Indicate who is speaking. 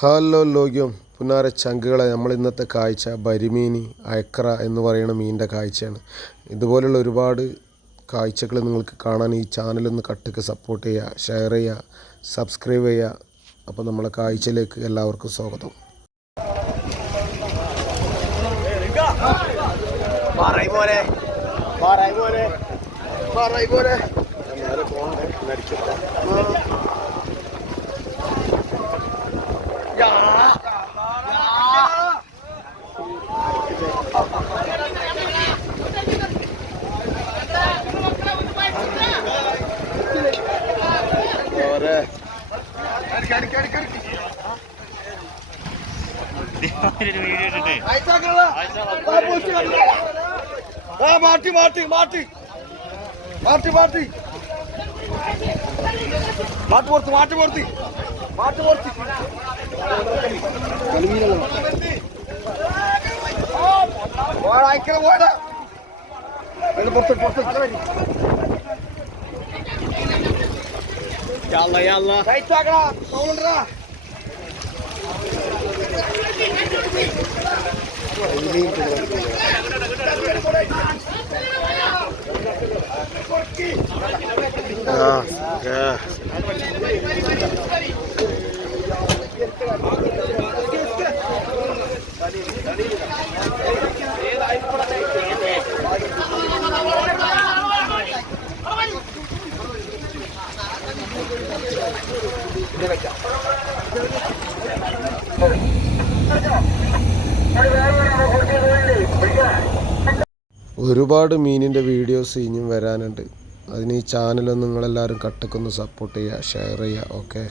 Speaker 1: Hello ലോക്യം. പുന്നാര ചങ്കുകളെ നമ്മൾ ഇന്നത്തെ കാഴ്ച ബരിമീനി അയക്ര എന്ന് പറയുന്ന മീനിന്റെ കാഴ്ചയാണ്. ഇതുപോലുള്ള ഒരുപാട് കാഴ്ചകൾ നിങ്ങൾക്ക് കാണാൻ ഈ ചാനലൊന്ന് കട്ടക്ക് സപ്പോർട്ട് ചെയ്യുക ഷെയർ ചെയ്യുക സബ്സ്ക്രൈബ് ചെയ്യുക. അപ്പോൾ നമ്മളെ കാഴ്ചയിലേക്ക് എല്ലാവർക്കും സ്വാഗതം.
Speaker 2: പറയ് മോനെ. പറയ് മാറ്റി മാറ്റി മാറ്റി മാറ്റി മാറ്റി മാറ്റി പുറത്ത് മാറ്റി പുറത്ത് മാറ്റി പുറത്ത് പോടാ അയക്കണ പോടാ അതിന് പുറത്ത് പുറത്ത്
Speaker 1: ഒരുപാട് മീനിന്റെ വീഡിയോസ് ഇനിയും വരാനുണ്ട്. അതിന് ഈ ചാനൽ നിങ്ങളെല്ലാവരും കട്ടക്കൊന്ന് സപ്പോർട്ട് ചെയ്യുക ഷെയർ ചെയ്യുക ഓക്കെ